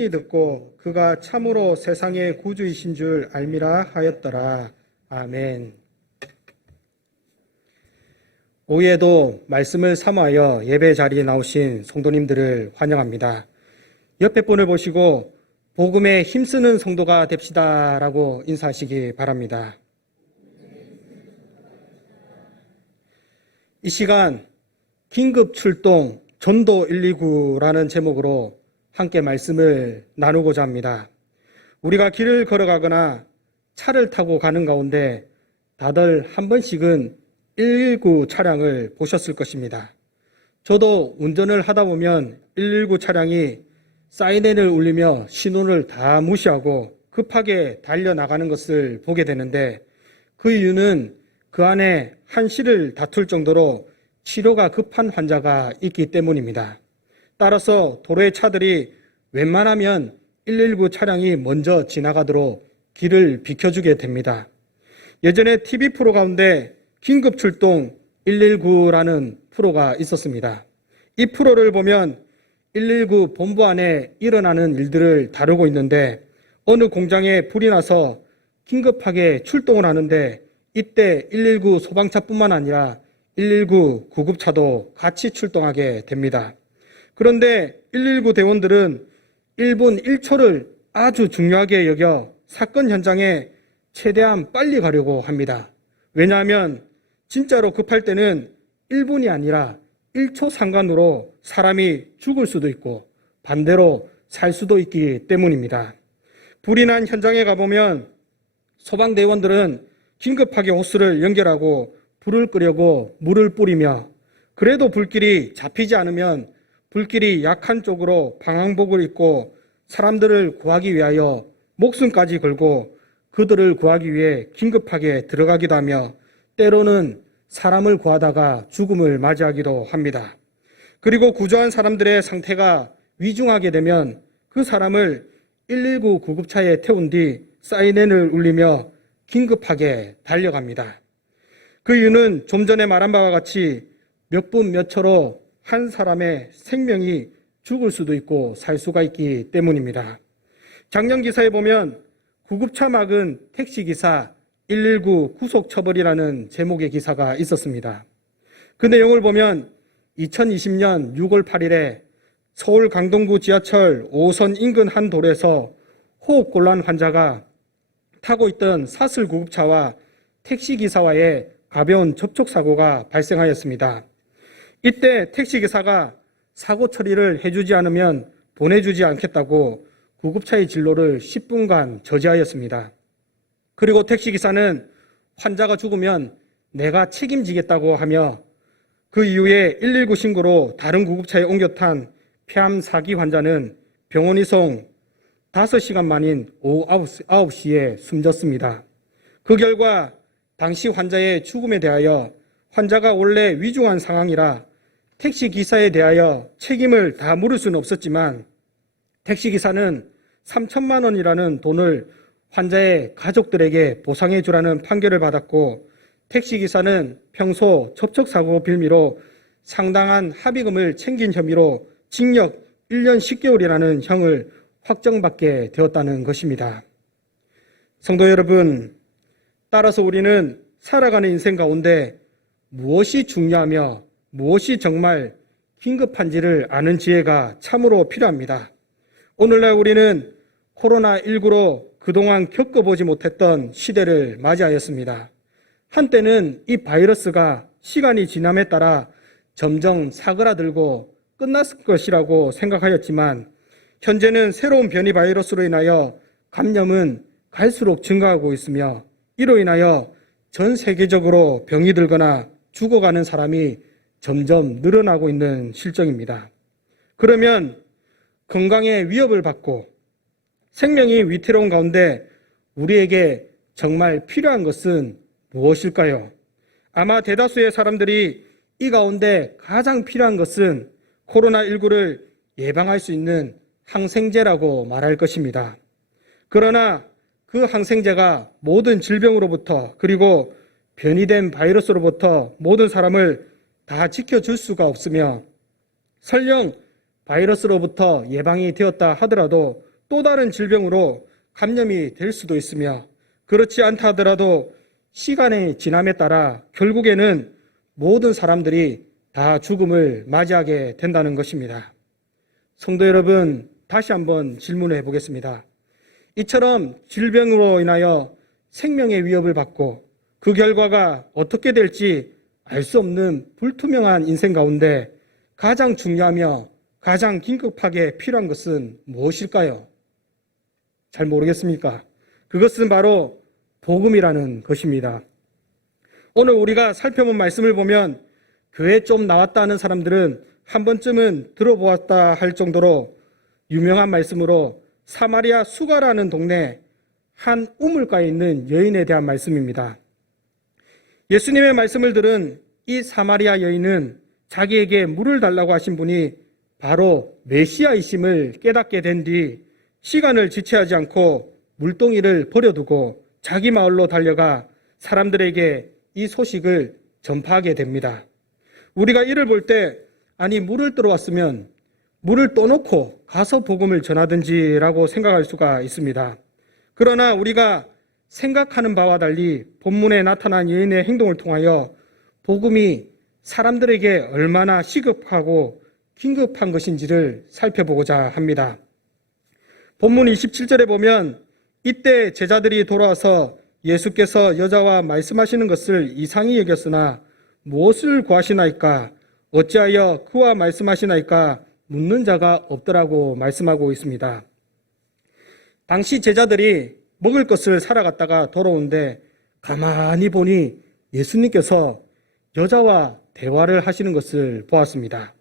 친히 듣고 그가 참으로 세상의 구주이신 줄 알미라 하였더라. 아멘. 오후에도 말씀을 삼아여 예배 자리에 나오신 성도님들을 환영합니다. 옆에 분을 보시고 복음에 힘쓰는 성도가 됩시다라고 인사하시기 바랍니다. 이 시간 긴급 출동 전도 129라는 제목으로 함께 말씀을 나누고자 합니다. 우리가 길을 걸어가거나 차를 타고 가는 가운데 다들 한 번씩은 119 차량을 보셨을 것입니다. 저도 운전을 하다 보면 119 차량이 사이렌을 울리며 신호를 다 무시하고 급하게 달려나가는 것을 보게 되는데, 그 이유는 그 안에 한시를 다툴 정도로 치료가 급한 환자가 있기 때문입니다. 따라서 도로의 차들이 웬만하면 119 차량이 먼저 지나가도록 길을 비켜주게 됩니다. 예전에 TV 프로 가운데 긴급 출동 119라는 프로가 있었습니다. 이 프로를 보면 119 본부 안에 일어나는 일들을 다루고 있는데, 어느 공장에 불이 나서 긴급하게 출동을 하는데 이때 119 소방차뿐만 아니라 119 구급차도 같이 출동하게 됩니다. 그런데 119 대원들은 1분 1초를 아주 중요하게 여겨 사건 현장에 최대한 빨리 가려고 합니다. 왜냐하면 진짜로 급할 때는 1분이 아니라 1초 상관으로 사람이 죽을 수도 있고 반대로 살 수도 있기 때문입니다. 불이 난 현장에 가보면 소방대원들은 긴급하게 호스를 연결하고 불을 끄려고 물을 뿌리며, 그래도 불길이 잡히지 않으면 불길이 약한 쪽으로 방향복을 입고 사람들을 구하기 위하여 목숨까지 걸고 그들을 구하기 위해 긴급하게 들어가기도 하며, 때로는 사람을 구하다가 죽음을 맞이하기도 합니다. 그리고 구조한 사람들의 상태가 위중하게 되면 그 사람을 119 구급차에 태운 뒤 사이렌을 울리며 긴급하게 달려갑니다. 그 이유는 좀 전에 말한 바와 같이 몇 분 몇 초로 한 사람의 생명이 죽을 수도 있고 살 수가 있기 때문입니다. 작년 기사에 보면 구급차 막은 택시기사 119 구속처벌이라는 제목의 기사가 있었습니다. 그 내용을 보면 2020년 6월 8일에 서울 강동구 지하철 5호선 인근 한 도로에서 호흡곤란 환자가 타고 있던 사슬 구급차와 택시기사와의 가벼운 접촉사고가 발생하였습니다. 이때 택시기사가 사고 처리를 해주지 않으면 보내주지 않겠다고 구급차의 진로를 10분간 저지하였습니다. 그리고 택시기사는 환자가 죽으면 내가 책임지겠다고 하며 그 이후에 119 신고로 다른 구급차에 옮겨 탄 폐암 4기 환자는 병원 이송 5시간 만인 오후 9시에 숨졌습니다. 그 결과 당시 환자의 죽음에 대하여 환자가 원래 위중한 상황이라 택시기사에 대하여 책임을 다 물을 수는 없었지만, 택시기사는 3천만 원이라는 돈을 환자의 가족들에게 보상해 주라는 판결을 받았고, 택시기사는 평소 접촉사고 빌미로 상당한 합의금을 챙긴 혐의로 징역 1년 10개월이라는 형을 확정받게 되었다는 것입니다. 성도 여러분, 따라서 우리는 살아가는 인생 가운데 무엇이 중요하며 무엇이 정말 긴급한지를 아는 지혜가 참으로 필요합니다. 오늘날 우리는 코로나19로 그동안 겪어보지 못했던 시대를 맞이하였습니다. 한때는 이 바이러스가 시간이 지남에 따라 점점 사그라들고 끝났을 것이라고 생각하였지만, 현재는 새로운 변이 바이러스로 인하여 감염은 갈수록 증가하고 있으며, 이로 인하여 전 세계적으로 병이 들거나 죽어가는 사람이 점점 늘어나고 있는 실정입니다. 그러면 건강에 위협을 받고 생명이 위태로운 가운데 우리에게 정말 필요한 것은 무엇일까요? 아마 대다수의 사람들이 이 가운데 가장 필요한 것은 코로나19를 예방할 수 있는 항생제라고 말할 것입니다. 그러나 그 항생제가 모든 질병으로부터, 그리고 변이된 바이러스로부터 모든 사람을 다 지켜줄 수가 없으며, 설령 바이러스로부터 예방이 되었다 하더라도 또 다른 질병으로 감염이 될 수도 있으며, 그렇지 않다 하더라도 시간의 지남에 따라 결국에는 모든 사람들이 다 죽음을 맞이하게 된다는 것입니다. 성도 여러분, 다시 한번 질문해 보겠습니다. 이처럼 질병으로 인하여 생명의 위협을 받고 그 결과가 어떻게 될지 알 수 없는 불투명한 인생 가운데 가장 중요하며 가장 긴급하게 필요한 것은 무엇일까요? 잘 모르겠습니까? 그것은 바로 복음이라는 것입니다. 오늘 우리가 살펴본 말씀을 보면 교회 좀 나왔다 하는 사람들은 한 번쯤은 들어보았다 할 정도로 유명한 말씀으로 사마리아 수가라는 동네 한 우물가에 있는 여인에 대한 말씀입니다. 예수님의 말씀을 들은 이 사마리아 여인은 자기에게 물을 달라고 하신 분이 바로 메시아이심을 깨닫게 된 뒤 시간을 지체하지 않고 물동이를 버려두고 자기 마을로 달려가 사람들에게 이 소식을 전파하게 됩니다. 우리가 이를 볼 때 아니 물을 들어왔으면 물을 떠놓고 가서 복음을 전하든지라고 생각할 수가 있습니다. 그러나 우리가 생각하는 바와 달리 본문에 나타난 여인의 행동을 통하여 복음이 사람들에게 얼마나 시급하고 긴급한 것인지를 살펴보고자 합니다. 본문 27절에 보면 이때 제자들이 돌아와서 예수께서 여자와 말씀하시는 것을 이상히 여겼으나 무엇을 구하시나이까? 어찌하여 그와 말씀하시나이까? 묻는 자가 없더라고 말씀하고 있습니다. 당시 제자들이 먹을 것을 사러 갔다가 돌아오는데 가만히 보니 예수님께서 여자와 대화를 하시는 것을 보았습니다.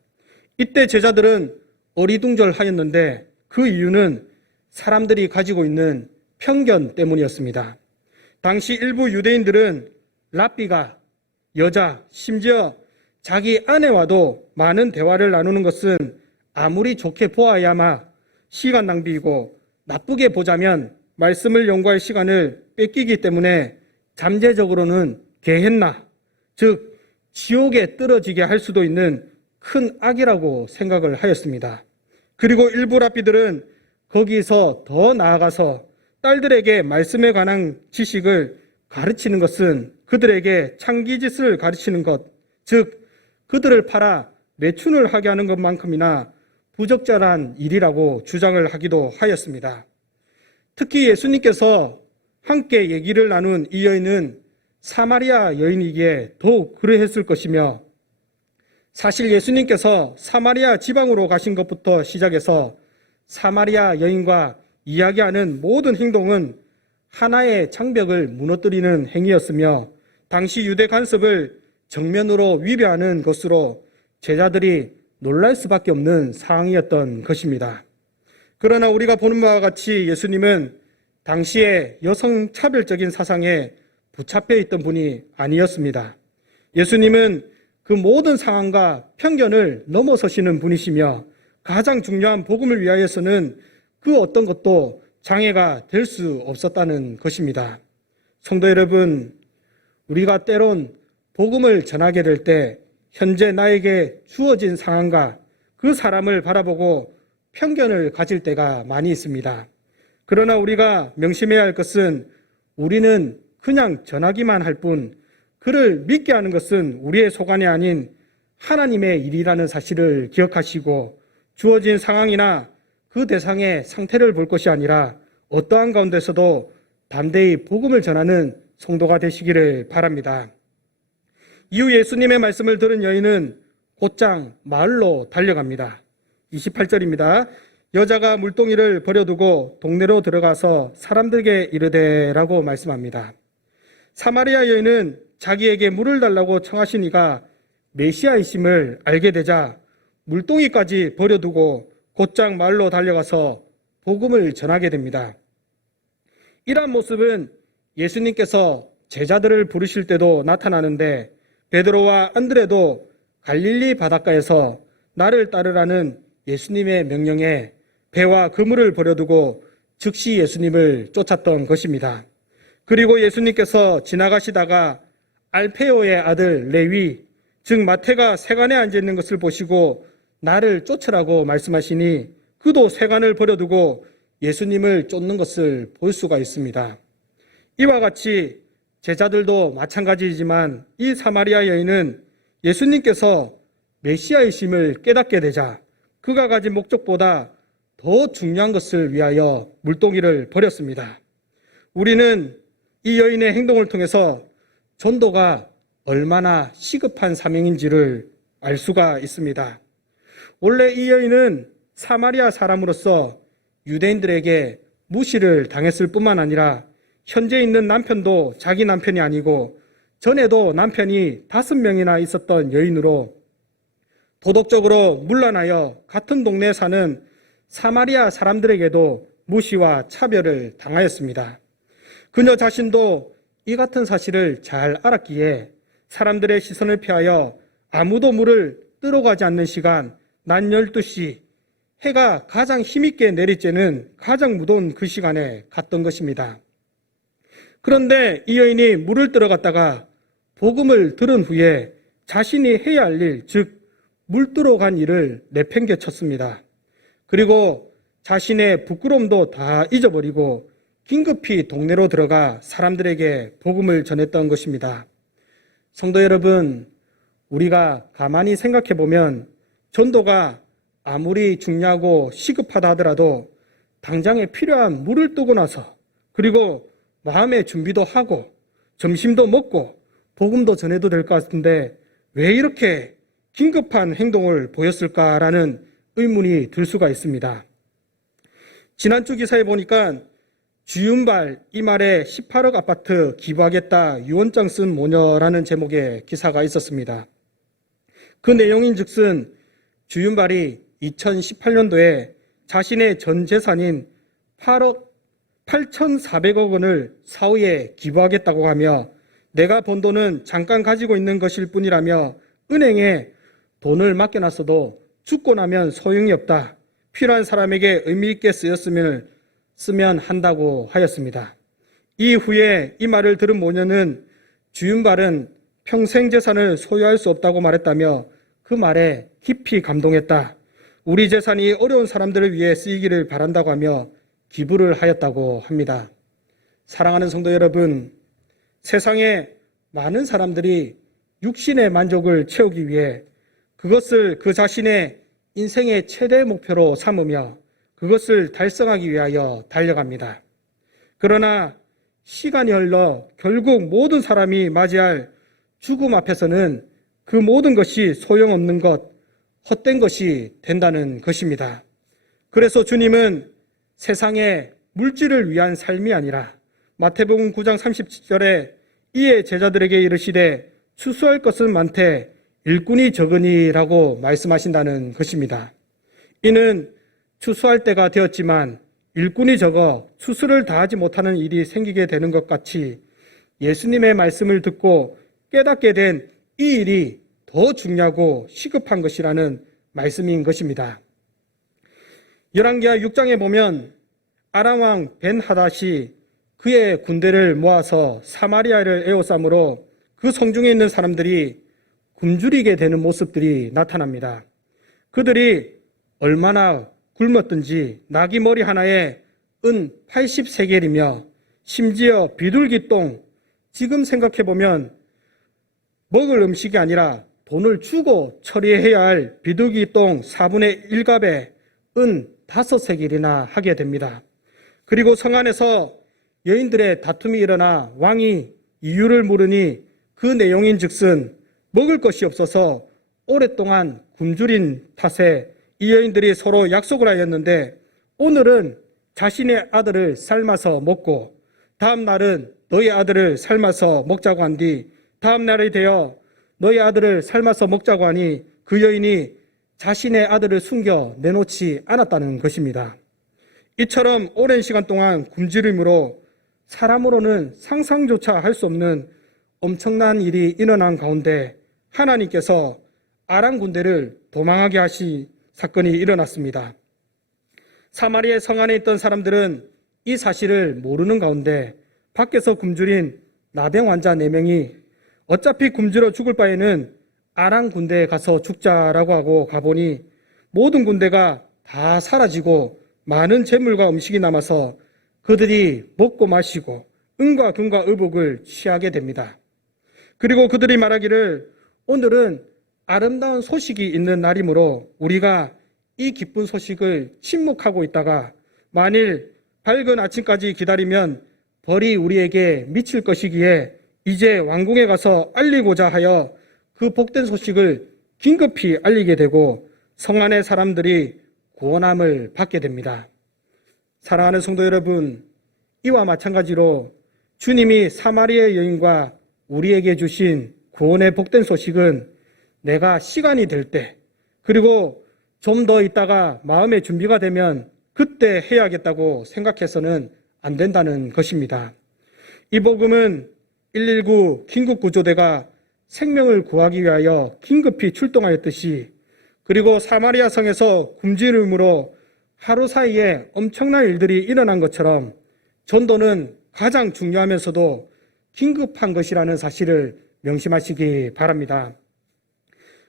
이때 제자들은 어리둥절하였는데 그 이유는 사람들이 가지고 있는 편견 때문이었습니다. 당시 일부 유대인들은 랍비가 여자, 심지어 자기 아내와도 많은 대화를 나누는 것은 아무리 좋게 보아야만 시간 낭비이고 나쁘게 보자면 말씀을 연구할 시간을 뺏기기 때문에 잠재적으로는 게헨나, 즉 지옥에 떨어지게 할 수도 있는 큰 악이라고 생각을 하였습니다. 그리고 일부 랍비들은 거기서 더 나아가서 딸들에게 말씀에 관한 지식을 가르치는 것은 그들에게 창기짓을 가르치는 것, 즉 그들을 팔아 매춘을 하게 하는 것만큼이나 부적절한 일이라고 주장을 하기도 하였습니다. 특히 예수님께서 함께 얘기를 나눈 이 여인은 사마리아 여인이기에 더욱 그러했을 것이며, 사실 예수님께서 사마리아 지방으로 가신 것부터 시작해서 사마리아 여인과 이야기하는 모든 행동은 하나의 장벽을 무너뜨리는 행위였으며 당시 유대 간섭을 정면으로 위배하는 것으로 제자들이 놀랄 수밖에 없는 상황이었던 것입니다. 그러나 우리가 보는 바와 같이 예수님은 당시의 여성 차별적인 사상에 붙잡혀 있던 분이 아니었습니다. 예수님은 그 모든 상황과 편견을 넘어서시는 분이시며 가장 중요한 복음을 위하여서는 그 어떤 것도 장애가 될 수 없었다는 것입니다. 성도 여러분, 우리가 때론 복음을 전하게 될 때 현재 나에게 주어진 상황과 그 사람을 바라보고 편견을 가질 때가 많이 있습니다. 그러나 우리가 명심해야 할 것은 우리는 그냥 전하기만 할 뿐 그를 믿게 하는 것은 우리의 소관이 아닌 하나님의 일이라는 사실을 기억하시고 주어진 상황이나 그 대상의 상태를 볼 것이 아니라 어떠한 가운데서도 담대히 복음을 전하는 성도가 되시기를 바랍니다. 이후 예수님의 말씀을 들은 여인은 곧장 마을로 달려갑니다. 28절입니다. 여자가 물동이를 버려두고 동네로 들어가서 사람들에게 이르되라고 말씀합니다. 사마리아 여인은 자기에게 물을 달라고 청하신 이가 메시아이심을 알게 되자 물동이까지 버려두고 곧장 마을로 달려가서 복음을 전하게 됩니다. 이러한 모습은 예수님께서 제자들을 부르실 때도 나타나는데 베드로와 안드레도 갈릴리 바닷가에서 나를 따르라는 예수님의 명령에 배와 그물을 버려두고 즉시 예수님을 쫓았던 것입니다. 그리고 예수님께서 지나가시다가 알페오의 아들 레위, 즉 마태가 세관에 앉아있는 것을 보시고 나를 쫓으라고 말씀하시니 그도 세관을 버려두고 예수님을 쫓는 것을 볼 수가 있습니다. 이와 같이 제자들도 마찬가지이지만 이 사마리아 여인은 예수님께서 메시아이심을 깨닫게 되자 그가 가진 목적보다 더 중요한 것을 위하여 물동이를 버렸습니다. 우리는 이 여인의 행동을 통해서 전도가 얼마나 시급한 사명인지를 알 수가 있습니다. 원래 이 여인은 사마리아 사람으로서 유대인들에게 무시를 당했을 뿐만 아니라 현재 있는 남편도 자기 남편이 아니고 전에도 남편이 5명이나 있었던 여인으로 도덕적으로 문란하여 같은 동네에 사는 사마리아 사람들에게도 무시와 차별을 당하였습니다. 그녀 자신도 이 같은 사실을 잘 알았기에 사람들의 시선을 피하여 아무도 물을 뜨러가지 않는 시간 낮 12시 해가 가장 힘있게 내리쬐는 가장 무더운 그 시간에 갔던 것입니다. 그런데 이 여인이 물을 들어갔다가 복음을 들은 후에 자신이 해야 할 일, 즉 물 들어간 일을 내팽개쳤습니다. 그리고 자신의 부끄러움도 다 잊어버리고 긴급히 동네로 들어가 사람들에게 복음을 전했던 것입니다. 성도 여러분, 우리가 가만히 생각해 보면 전도가 아무리 중요하고 시급하다 하더라도 당장에 필요한 물을 뜨고 나서 그리고 마음의 준비도 하고 점심도 먹고 복음도 전해도 될 것 같은데 왜 이렇게 긴급한 행동을 보였을까라는 의문이 들 수가 있습니다. 지난주 기사에 보니까 주윤발 이 말에 18억 아파트 기부하겠다 유언장 쓴 모녀라는 제목의 기사가 있었습니다. 그 내용인 즉슨 주윤발이 2018년도에 자신의 전 재산인 8,400억 원을 사후에 기부하겠다고 하며 내가 번 돈은 잠깐 가지고 있는 것일 뿐이라며 은행에 돈을 맡겨놨어도 죽고 나면 소용이 없다. 필요한 사람에게 의미 있게 쓰면 한다고 하였습니다. 이후에 이 말을 들은 모녀는 주윤발은 평생 재산을 소유할 수 없다고 말했다며 그 말에 깊이 감동했다. 우리 재산이 어려운 사람들을 위해 쓰이기를 바란다고 하며 기부를 하였다고 합니다. 사랑하는 성도 여러분, 세상에 많은 사람들이 육신의 만족을 채우기 위해 그것을 그 자신의 인생의 최대 목표로 삼으며 그것을 달성하기 위하여 달려갑니다. 그러나 시간이 흘러 결국 모든 사람이 맞이할 죽음 앞에서는 그 모든 것이 소용없는 것, 헛된 것이 된다는 것입니다. 그래서 주님은 세상에 물질을 위한 삶이 아니라 마태복음 9장 37절에 이에 제자들에게 이르시되 추수할 것은 많되 일꾼이 적으니라고 말씀하신다는 것입니다. 이는 추수할 때가 되었지만 일꾼이 적어 추수를 다하지 못하는 일이 생기게 되는 것 같이 예수님의 말씀을 듣고 깨닫게 된 이 일이 더 중요하고 시급한 것이라는 말씀인 것입니다. 열왕기하 6장에 보면 아람왕 벤하닷이 그의 군대를 모아서 사마리아를 에워싸므로 그 성중에 있는 사람들이 굶주리게 되는 모습들이 나타납니다. 그들이 얼마나 굶었든지 나귀 머리 하나에 은 80세겔이며 심지어 비둘기 똥, 지금 생각해보면 먹을 음식이 아니라 돈을 주고 처리해야 할 비둘기 똥 4분의 1값에 은 5세겔이나 하게 됩니다. 그리고 성 안에서 여인들의 다툼이 일어나 왕이 이유를 물으니 그 내용인 즉슨 먹을 것이 없어서 오랫동안 굶주린 탓에 이 여인들이 서로 약속을 하였는데 오늘은 자신의 아들을 삶아서 먹고 다음 날은 너희 아들을 삶아서 먹자고 한 뒤 다음 날이 되어 너희 아들을 삶아서 먹자고 하니 그 여인이 자신의 아들을 숨겨 내놓지 않았다는 것입니다. 이처럼 오랜 시간 동안 굶주림으로 사람으로는 상상조차 할 수 없는 엄청난 일이 일어난 가운데 하나님께서 아람 군대를 도망하게 하신 사건이 일어났습니다. 사마리아 성 안에 있던 사람들은 이 사실을 모르는 가운데 밖에서 굶주린 나병 환자 4명이 어차피 굶주려 죽을 바에는 아람 군대에 가서 죽자라고 하고 가보니 모든 군대가 다 사라지고 많은 재물과 음식이 남아서 그들이 먹고 마시고 은과 금과 의복을 취하게 됩니다. 그리고 그들이 말하기를 오늘은 아름다운 소식이 있는 날이므로 우리가 이 기쁜 소식을 침묵하고 있다가 만일 밝은 아침까지 기다리면 벌이 우리에게 미칠 것이기에 이제 왕궁에 가서 알리고자 하여 그 복된 소식을 긴급히 알리게 되고 성 안의 사람들이 구원함을 받게 됩니다. 사랑하는 성도 여러분, 이와 마찬가지로 주님이 사마리아 여인과 우리에게 주신 구원의 복된 소식은 내가 시간이 될 때, 그리고 좀 더 있다가 마음의 준비가 되면 그때 해야겠다고 생각해서는 안 된다는 것입니다. 이 복음은 119 긴급구조대가 생명을 구하기 위하여 긴급히 출동하였듯이, 그리고 사마리아 성에서 굶주림으로 하루 사이에 엄청난 일들이 일어난 것처럼 전도는 가장 중요하면서도 긴급한 것이라는 사실을 명심하시기 바랍니다.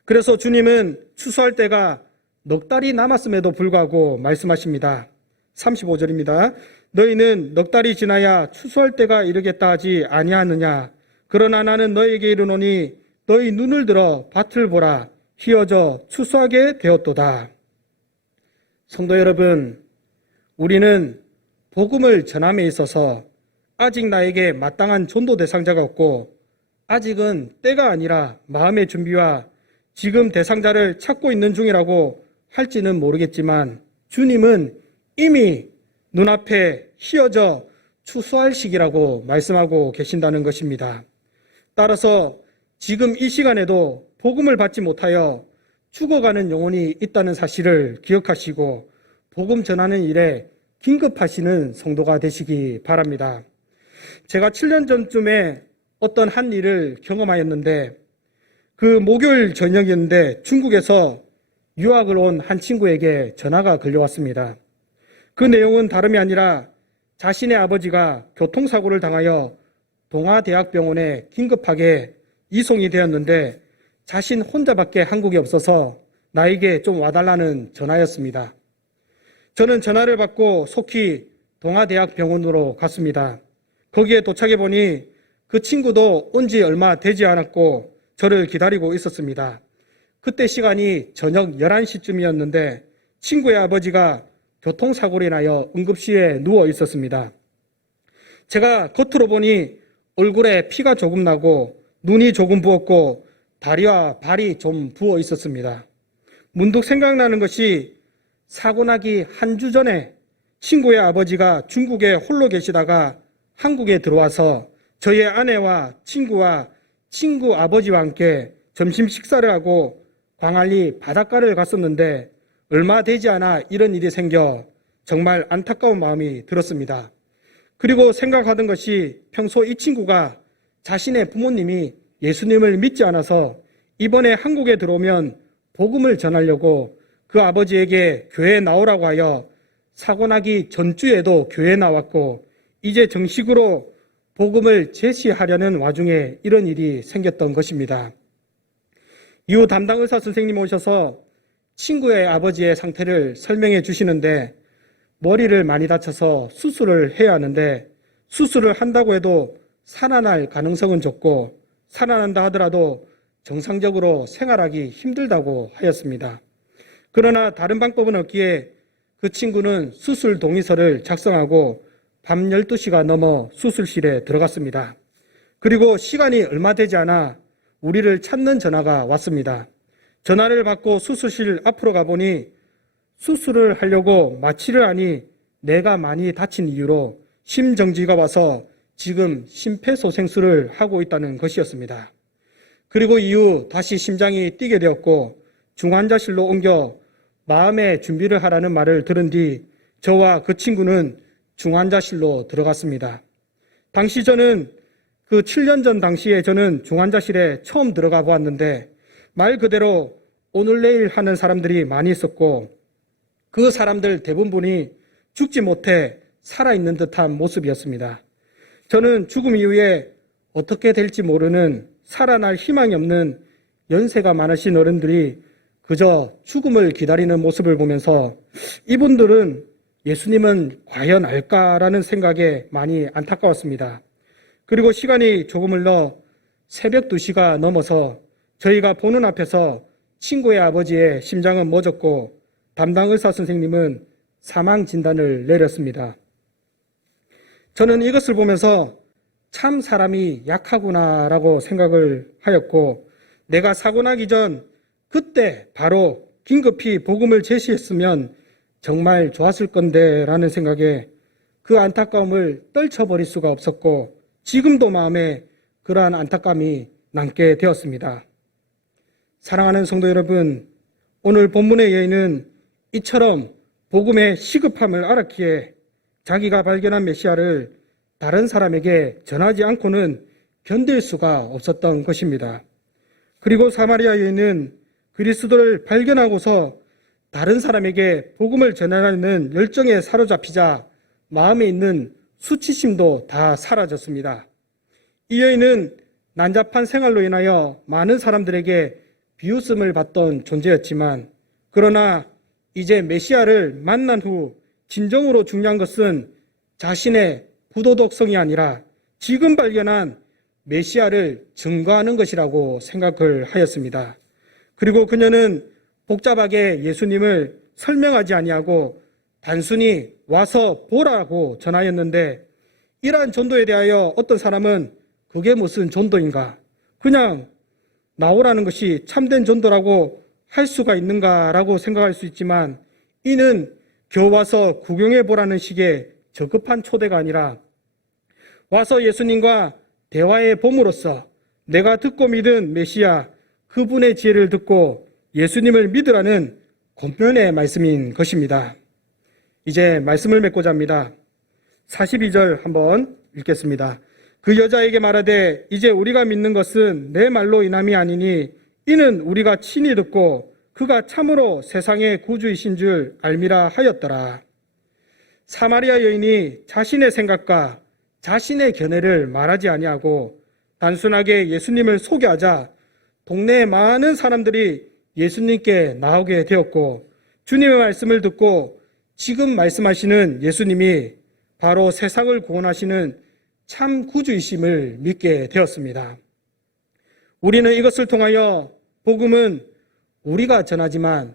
그래서 주님은 추수할 때가 넉 달이 남았음에도 불구하고 말씀하십니다. 35절입니다. 너희는 넉 달이 지나야 추수할 때가 이르겠다 하지 아니하느냐. 그러나 나는 너희에게 이르노니 너희 눈을 들어 밭을 보라. 휘어져 추수하게 되었도다. 성도 여러분, 우리는 복음을 전함에 있어서 아직 나에게 마땅한 전도 대상자가 없고 아직은 때가 아니라 마음의 준비와 지금 대상자를 찾고 있는 중이라고 할지는 모르겠지만 주님은 이미 눈앞에 휘어져 추수할 시기라고 말씀하고 계신다는 것입니다. 따라서 지금 이 시간에도 복음을 받지 못하여 죽어가는 영혼이 있다는 사실을 기억하시고 복음 전하는 일에 긴급하시는 성도가 되시기 바랍니다. 제가 7년 전쯤에 어떤 한 일을 경험하였는데 그 목요일 저녁이었는데 중국에서 유학을 온 한 친구에게 전화가 걸려왔습니다. 그 내용은 다름이 아니라 자신의 아버지가 교통사고를 당하여 동아대학병원에 긴급하게 이송이 되었는데 자신 혼자밖에 한국에 없어서 나에게 좀 와달라는 전화였습니다. 저는 전화를 받고 속히 동아대학병원으로 갔습니다. 거기에 도착해 보니 그 친구도 온 지 얼마 되지 않았고 저를 기다리고 있었습니다. 그때 시간이 저녁 11시쯤이었는데 친구의 아버지가 교통사고로 인하여 응급실에 누워 있었습니다. 제가 겉으로 보니 얼굴에 피가 조금 나고 눈이 조금 부었고 다리와 발이 좀 부어 있었습니다. 문득 생각나는 것이 사고 나기 한 주 전에 친구의 아버지가 중국에 홀로 계시다가 한국에 들어와서 저의 아내와 친구와 친구 아버지와 함께 점심 식사를 하고 광안리 바닷가를 갔었는데 얼마 되지 않아 이런 일이 생겨 정말 안타까운 마음이 들었습니다. 그리고 생각하던 것이 평소 이 친구가 자신의 부모님이 예수님을 믿지 않아서 이번에 한국에 들어오면 복음을 전하려고 그 아버지에게 교회에 나오라고 하여 사고 나기 전주에도 교회에 나왔고 이제 정식으로 복음을 제시하려는 와중에 이런 일이 생겼던 것입니다. 이후 담당 의사 선생님 오셔서 친구의 아버지의 상태를 설명해 주시는데 머리를 많이 다쳐서 수술을 해야 하는데 수술을 한다고 해도 살아날 가능성은 적고 살아난다 하더라도 정상적으로 생활하기 힘들다고 하였습니다. 그러나 다른 방법은 없기에 그 친구는 수술 동의서를 작성하고 밤 12시가 넘어 수술실에 들어갔습니다. 그리고 시간이 얼마 되지 않아 우리를 찾는 전화가 왔습니다. 전화를 받고 수술실 앞으로 가보니 수술을 하려고 마취를 하니 내가 많이 다친 이유로 심정지가 와서 지금 심폐소생술을 하고 있다는 것이었습니다. 그리고 이후 다시 심장이 뛰게 되었고 중환자실로 옮겨 마음의 준비를 하라는 말을 들은 뒤 저와 그 친구는 중환자실로 들어갔습니다. 당시 저는 그 7년 전 당시에 저는 중환자실에 처음 들어가 보았는데 말 그대로 오늘 내일 하는 사람들이 많이 있었고 그 사람들 대부분이 죽지 못해 살아있는 듯한 모습이었습니다. 저는 죽음 이후에 어떻게 될지 모르는 살아날 희망이 없는 연세가 많으신 어른들이 그저 죽음을 기다리는 모습을 보면서 이분들은 예수님은 과연 알까라는 생각에 많이 안타까웠습니다. 그리고 시간이 조금 흘러 새벽 2시가 넘어서 저희가 보는 앞에서 친구의 아버지의 심장은 멎었고 담당 의사 선생님은 사망 진단을 내렸습니다. 저는 이것을 보면서 참 사람이 약하구나라고 생각을 하였고, 내가 사고 나기 전 그때 바로 긴급히 복음을 제시했으면 정말 좋았을 건데 라는 생각에 그 안타까움을 떨쳐버릴 수가 없었고, 지금도 마음에 그러한 안타까움이 남게 되었습니다. 사랑하는 성도 여러분, 오늘 본문의 여인은 이처럼 복음의 시급함을 알았기에 자기가 발견한 메시아를 다른 사람에게 전하지 않고는 견딜 수가 없었던 것입니다. 그리고 사마리아 여인은 그리스도를 발견하고서 다른 사람에게 복음을 전하려는 열정에 사로잡히자 마음에 있는 수치심도 다 사라졌습니다. 이 여인은 난잡한 생활로 인하여 많은 사람들에게 비웃음을 받던 존재였지만, 그러나 이제 메시아를 만난 후 진정으로 중요한 것은 자신의 부도덕성이 아니라 지금 발견한 메시아를 증거하는 것이라고 생각을 하였습니다. 그리고 그녀는 복잡하게 예수님을 설명하지 아니하고 단순히 와서 보라고 전하였는데, 이러한 전도에 대하여 어떤 사람은 그게 무슨 전도인가? 그냥 나오라는 것이 참된 전도라고 할 수가 있는가라고 생각할 수 있지만, 이는 겨우 와서 구경해 보라는 식의 저급한 초대가 아니라 와서 예수님과 대화에 봄으로써 내가 듣고 믿은 메시아 그분의 지혜를 듣고 예수님을 믿으라는 권면의 말씀인 것입니다. 이제 말씀을 맺고자 합니다. 42절 한번 읽겠습니다. 그 여자에게 말하되 이제 우리가 믿는 것은 내 말로 인함이 아니니 이는 우리가 친히 듣고 그가 참으로 세상의 구주이신 줄 알미라 하였더라. 사마리아 여인이 자신의 생각과 자신의 견해를 말하지 아니하고 단순하게 예수님을 소개하자 동네의 많은 사람들이 예수님께 나오게 되었고, 주님의 말씀을 듣고 지금 말씀하시는 예수님이 바로 세상을 구원하시는 참 구주이심을 믿게 되었습니다. 우리는 이것을 통하여 복음은 우리가 전하지만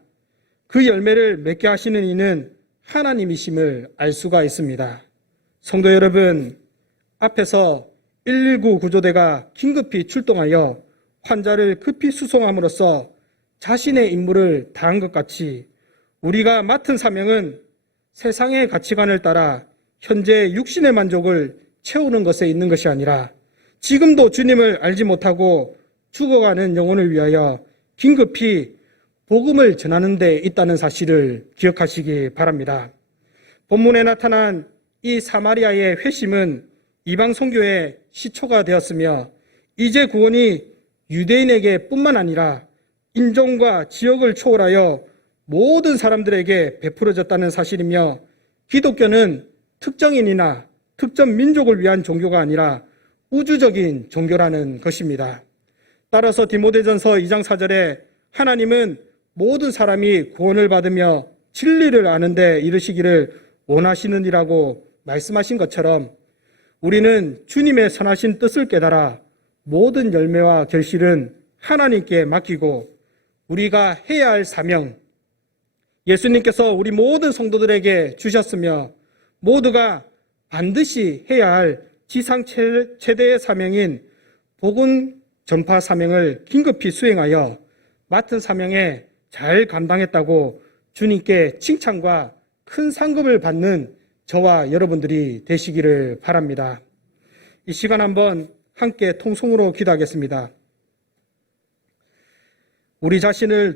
그 열매를 맺게 하시는 이는 하나님이심을 알 수가 있습니다. 성도 여러분, 앞에서 119 구조대가 긴급히 출동하여 환자를 급히 수송함으로써 자신의 임무를 다한 것 같이 우리가 맡은 사명은 세상의 가치관을 따라 현재 육신의 만족을 채우는 것에 있는 것이 아니라 지금도 주님을 알지 못하고 죽어가는 영혼을 위하여 긴급히 복음을 전하는 데 있다는 사실을 기억하시기 바랍니다. 본문에 나타난 이 사마리아의 회심은 이방 선교의 시초가 되었으며, 이제 구원이 유대인에게 뿐만 아니라 인종과 지역을 초월하여 모든 사람들에게 베풀어졌다는 사실이며, 기독교는 특정인이나 특정 민족을 위한 종교가 아니라 우주적인 종교라는 것입니다. 따라서 디모데전서 2장 4절에 하나님은 모든 사람이 구원을 받으며 진리를 아는데 이르시기를 원하시느니라고 말씀하신 것처럼 우리는 주님의 선하신 뜻을 깨달아 모든 열매와 결실은 하나님께 맡기고 우리가 해야 할 사명, 예수님께서 우리 모든 성도들에게 주셨으며 모두가 반드시 해야 할 지상 최대의 사명인 복음 전파 사명을 긴급히 수행하여 맡은 사명에 잘 감당했다고 주님께 칭찬과 큰 상급을 받는 저와 여러분들이 되시기를 바랍니다. 이 시간 한번 함께 통성으로 기도하겠습니다. 우리 자신을